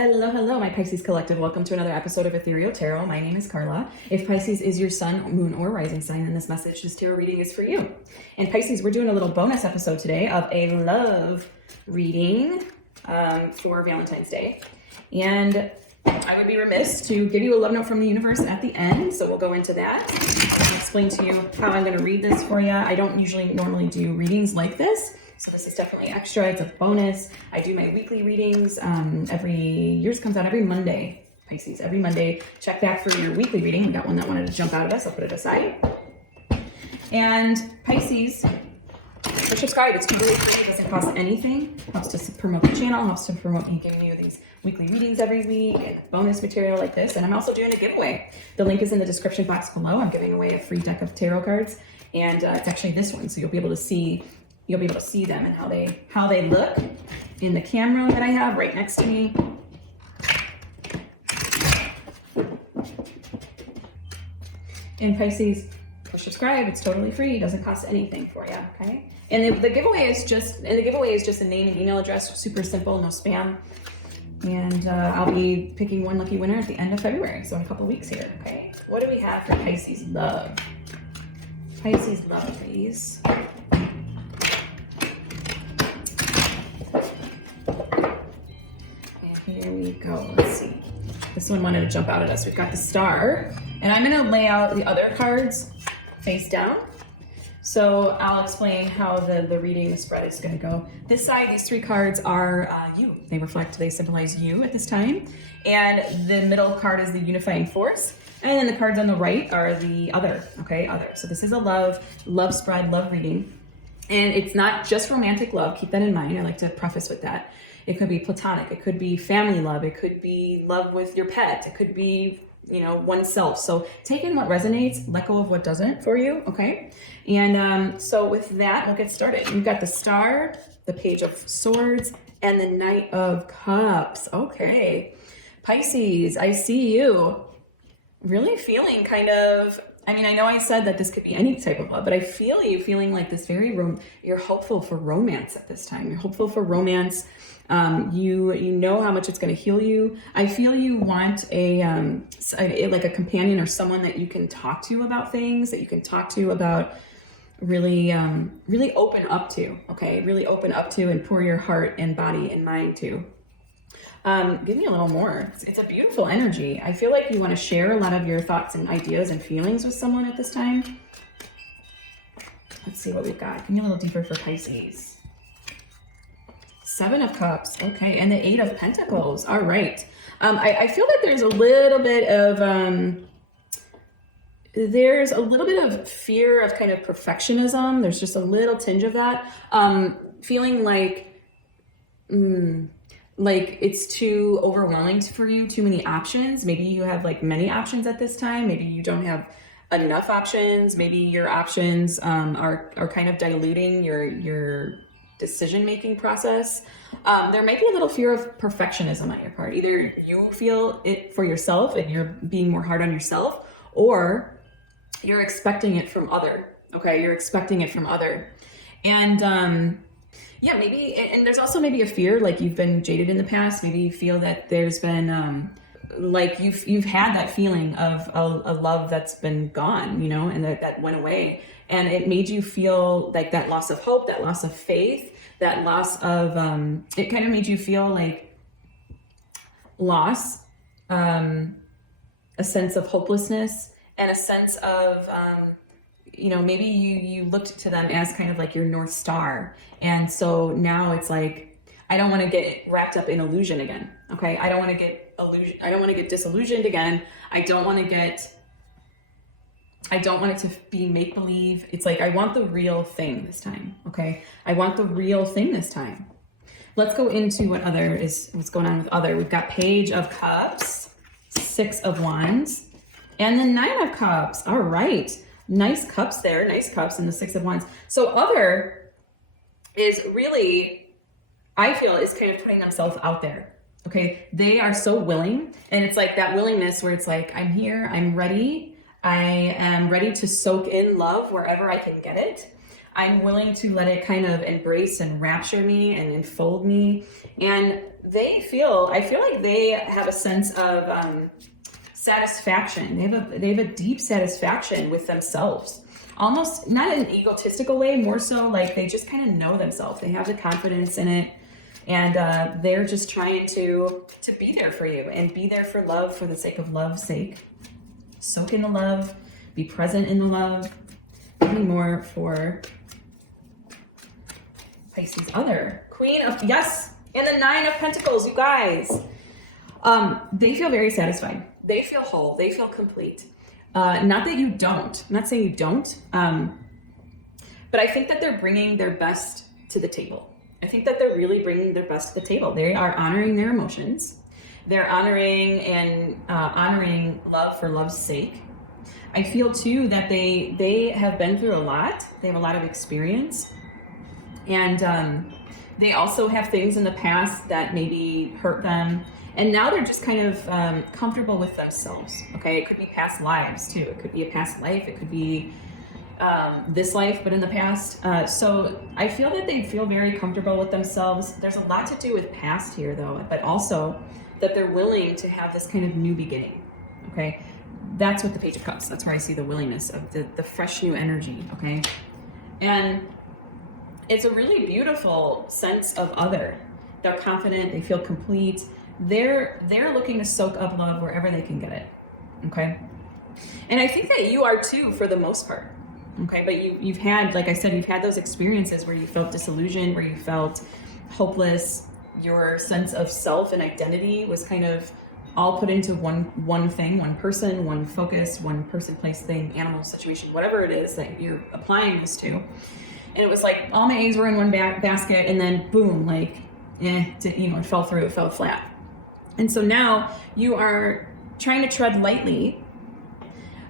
Hello, hello, my Pisces collective. Welcome to another episode of Ethereal Tarot. My name is Carla. If Pisces is your sun, moon, or rising sign, then this message, this tarot reading is for you. And Pisces, we're doing a little bonus episode today of a love reading for Valentine's Day. And I would be remiss to give you a love note from the universe at the end, so we'll go into that. I'll explain to you how I'm going to read this for you. I don't normally do readings like this, so this is definitely extra. It's a bonus. I do my weekly readings. Yours comes out every Monday, Pisces. Every Monday. Check back for your weekly reading. We got one that wanted to jump out at us. I'll put it aside. And Pisces, subscribe. It's completely free. It doesn't cost anything. Helps to promote the channel. Helps to promote me giving you these weekly readings every week and bonus material like this. And I'm also doing a giveaway. The link is in the description box below. I'm giving away a free deck of tarot cards, and it's actually this one, so you'll be able to see them and how they look in the camera that I have right next to me. And Pisces, push subscribe. It's totally free. It doesn't cost anything for you. Okay. And the giveaway is just a name and email address. Super simple, no spam. And I'll be picking one lucky winner at the end of February, so in a couple weeks here. Okay. What do we have for Pisces love? Pisces love, please. Here we go. Let's see. This one wanted to jump out at us. We've got the Star, and I'm going to lay out the other cards face down. So I'll explain how the reading, the spread is going to go. This side, these three cards are you. They symbolize you at this time. And the middle card is the unifying force. And then the cards on the right are the other. Okay, other. So this is a love spread, love reading. And it's not just romantic love. Keep that in mind. I like to preface with that. It could be platonic. It could be family love. It could be love with your pet. It could be, oneself. So take in what resonates, let go of what doesn't for you, okay? And so with that, we'll get started. You've got the Star, the Page of Swords, and the Knight of Cups. Okay. Pisces, I see you really feeling kind of, I know I said that this could be any type of love, but I feel you feeling like this you're hopeful for romance at this time. You're hopeful for romance. You know how much it's going to heal you. I feel you want like a companion or someone that you can talk to about things, that you can talk to about, really open up to, okay? Really open up to and pour your heart and body and mind to. Give me a little more. It's a beautiful energy. I feel like you want to share a lot of your thoughts and ideas and feelings with someone at this time. Let's see what we've got. Give me a little deeper for Pisces. Seven of Cups. Okay. And the Eight of Pentacles. All right. I feel that there's a little bit of fear of kind of perfectionism. There's just a little tinge of that. Feeling like it's too overwhelming for you, too many options. Maybe you have like many options at this time. Maybe you don't have enough options. Maybe your options are kind of diluting your decision-making process. There might be a little fear of perfectionism on your part. Either you feel it for yourself and you're being more hard on yourself, or you're expecting it from other. Okay, you're expecting it from other. And yeah, maybe, and there's also maybe a fear, like you've been jaded in the past. Maybe you feel that there's been, like you've had that feeling of a love that's been gone, and that went away. And it made you feel like that loss of hope, that loss of faith, that loss of, it kind of made you feel like loss, a sense of hopelessness, and a sense of, maybe you looked to them as kind of like your North Star. And so now it's like, I don't want to get wrapped up in illusion again. Okay. I don't want to get disillusioned again. I don't want it to be make-believe. It's like, I want the real thing this time. Okay. I want the real thing this time. Let's go into what's going on with other. We've got Page of Cups, Six of Wands, and the Nine of Cups. All right. Nice cups there. Nice cups and the Six of Wands. So other is really, I feel, is kind of putting themselves out there. Okay. They are so willing. And it's like that willingness where it's like, I'm here, I'm ready. I am ready to soak in love wherever I can get it. I'm willing to let it kind of embrace and rapture me and enfold me. And I feel like they have a sense of satisfaction. They have a deep satisfaction with themselves. Almost not in an egotistical way, more so like they just kind of know themselves. They have the confidence in it, and they're just trying to be there for you and be there for love, for the sake of love's sake. Soak in the love, be present in the love. Any more for Pisces other. Queen of, yes, and the 9 of Pentacles, you guys. They feel very satisfied. They feel whole. They feel complete. Not that you don't. I'm not saying you don't. But I think that they're bringing their best to the table. I think that they're really bringing their best to the table. They are honoring their emotions. They're honoring and honoring love for love's sake. I feel too that they have been through a lot. They have a lot of experience. And they also have things in the past that maybe hurt them. And now they're just kind of comfortable with themselves, okay? It could be past lives too. It could be a past life. It could be this life, but in the past. So I feel that they feel very comfortable with themselves. There's a lot to do with past here though, but also that they're willing to have this kind of new beginning, okay? That's what the Page of Cups, that's where I see the willingness of the fresh new energy, okay? And it's a really beautiful sense of other. They're confident, they feel complete. They're looking to soak up love wherever they can get it, okay? And I think that you are too, for the most part, okay? But you've had, like I said, you've had those experiences where you felt disillusioned, where you felt hopeless. Your sense of self and identity was kind of all put into one thing, one person, one focus, one person, place, thing, animal, situation, whatever it is that you're applying this to. And it was like all my eggs were in one basket, and then boom, like, it fell through, it fell flat. And so now you are trying to tread lightly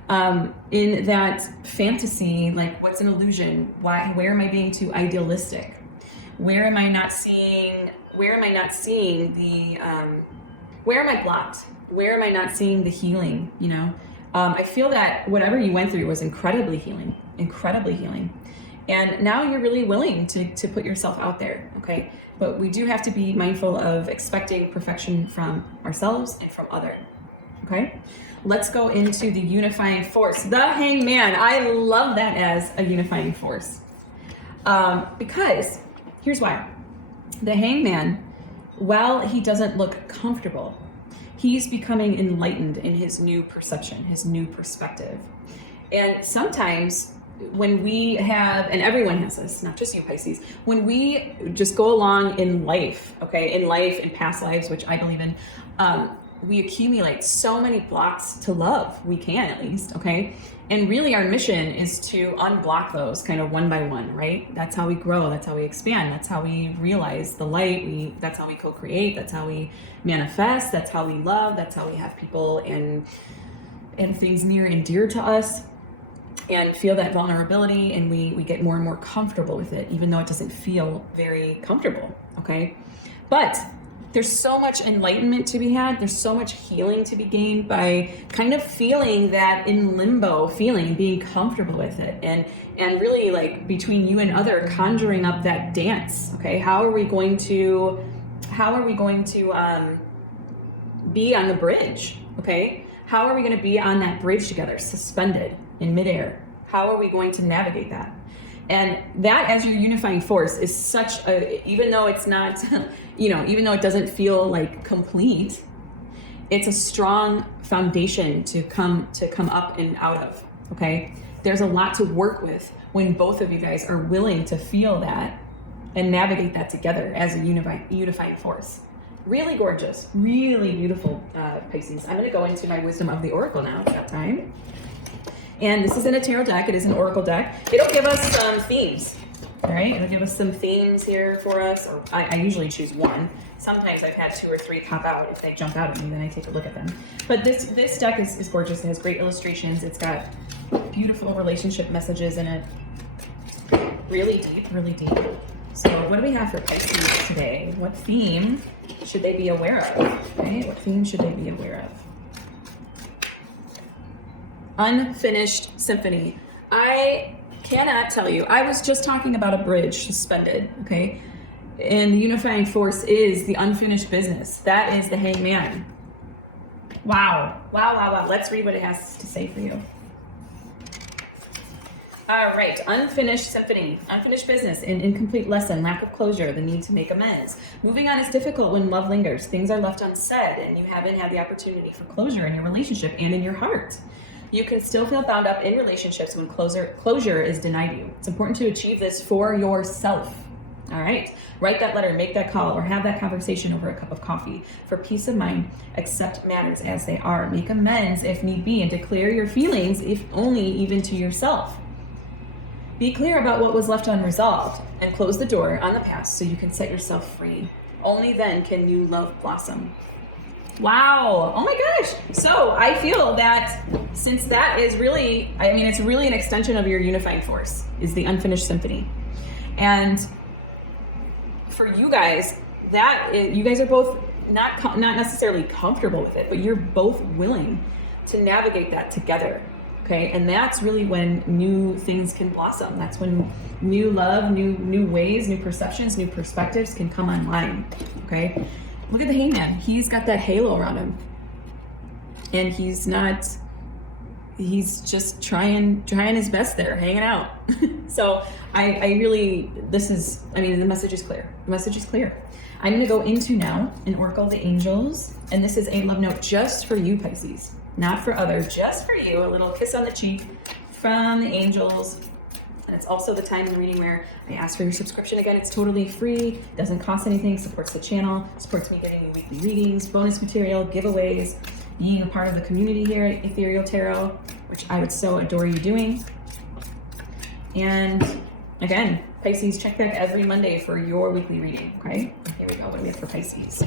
in that fantasy, like what's an illusion? Where am I being too idealistic? Where am I not seeing the, where am I blocked? Where am I not seeing the healing, I feel that whatever you went through was incredibly healing. And now you're really willing to put yourself out there, okay? But we do have to be mindful of expecting perfection from ourselves and from other, okay? Let's go into the unifying force. The Hangman, I love that as a unifying force. Because, here's why. The Hangman, while he doesn't look comfortable, he's becoming enlightened in his new perception, his new perspective. And sometimes when we have, and everyone has this, not just you Pisces, when we just go along in life, okay, in past lives, which I believe in, we accumulate so many blocks to love. We can, at least, okay? And really our mission is to unblock those kind of one by one, right? That's how we grow, that's how we expand, that's how we realize the light, that's how we co-create, that's how we manifest, that's how we love, that's how we have people and things near and dear to us, and feel that vulnerability, and we get more and more comfortable with it, even though it doesn't feel very comfortable, okay? But there's so much enlightenment to be had. There's so much healing to be gained by kind of feeling that in limbo feeling, being comfortable with it, and really, like, between you and other, conjuring up that dance, okay? How are we going to be on the bridge, okay? How are we going to be on that bridge together, suspended in midair? How are we going to navigate that? And that, as your unifying force, is such a, even though it's not, even though it doesn't feel like complete, it's a strong foundation to come up and out of, okay? There's a lot to work with when both of you guys are willing to feel that and navigate that together as a unifying force. Really gorgeous, really beautiful, Pisces. I'm gonna go into my Wisdom of the Oracle now, it's that time. And this isn't a tarot deck, it is an oracle deck. It'll give us some themes, all right? It'll give us some themes here for us, or I usually choose one. Sometimes I've had 2 or 3 pop out. If they jump out at me, then I take a look at them. But this deck is gorgeous. It has great illustrations. It's got beautiful relationship messages in it. Really deep, really deep. So what do we have for Pisces today? What theme should they be aware of? Okay, what theme should they be aware of? Unfinished symphony. I cannot tell you. I was just talking about a bridge suspended, okay? And the unifying force is the unfinished business. That is the Hangman. Wow. Wow, wow, wow. Let's read what it has to say for you. All right, unfinished symphony, unfinished business, an incomplete lesson, lack of closure, the need to make amends. Moving on is difficult when love lingers. Things are left unsaid and you haven't had the opportunity for closure in your relationship and in your heart. You can still feel bound up in relationships when closure is denied you. It's important to achieve this for yourself. All right, write that letter, make that call, or have that conversation over a cup of coffee. For peace of mind, accept matters as they are. Make amends if need be and declare your feelings, if only even to yourself. Be clear about what was left unresolved and close the door on the past so you can set yourself free. Only then can new love blossom. Wow. Oh my gosh. So I feel that since that is really, it's really an extension of your unifying force, is the unfinished symphony. And for you guys, you guys are both not necessarily comfortable with it, but you're both willing to navigate that together. Okay, and that's really when new things can blossom. That's when new love, new ways, new perceptions, new perspectives can come online. Okay, look at the Hangman. He's got that halo around him, and he's just trying his best there, hanging out. So the message is clear. The message is clear. I'm going to go into now an Oracle of the Angels, and this is a love note just for you, Pisces. Not for others, just for you. A little kiss on the cheek from the angels. And it's also the time in the reading where I ask for your subscription. Again, it's totally free, doesn't cost anything, supports the channel, supports me getting you weekly readings, bonus material, giveaways, being a part of the community here at Ethereal Tarot, which I would so adore you doing. And again, Pisces, check back every Monday for your weekly reading, okay? Here we go. What do we have for Pisces?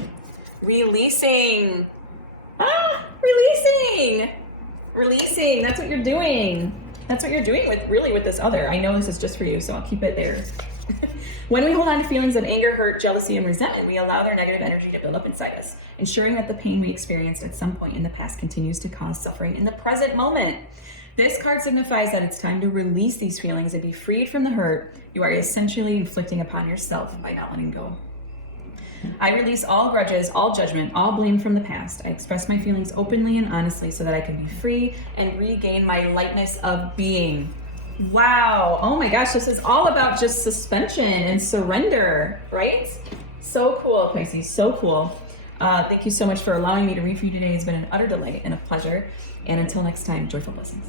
Releasing. Releasing. That's what you're doing. That's what you're doing with this other. I know this is just for you, so I'll keep it there. When we hold on to feelings of anger, hurt, jealousy, and resentment, we allow their negative energy to build up inside us, ensuring that the pain we experienced at some point in the past continues to cause suffering in the present moment. This card signifies that it's time to release these feelings and be freed from the hurt you are essentially inflicting upon yourself by not letting go. I release all grudges, all judgment, all blame from the past. I express my feelings openly and honestly so that I can be free and regain my lightness of being. Wow. Oh my gosh, this is all about just suspension and surrender, right? So cool, Pisces, so cool. Thank you so much for allowing me to read for you today. It's been an utter delight and a pleasure. And until next time, joyful blessings.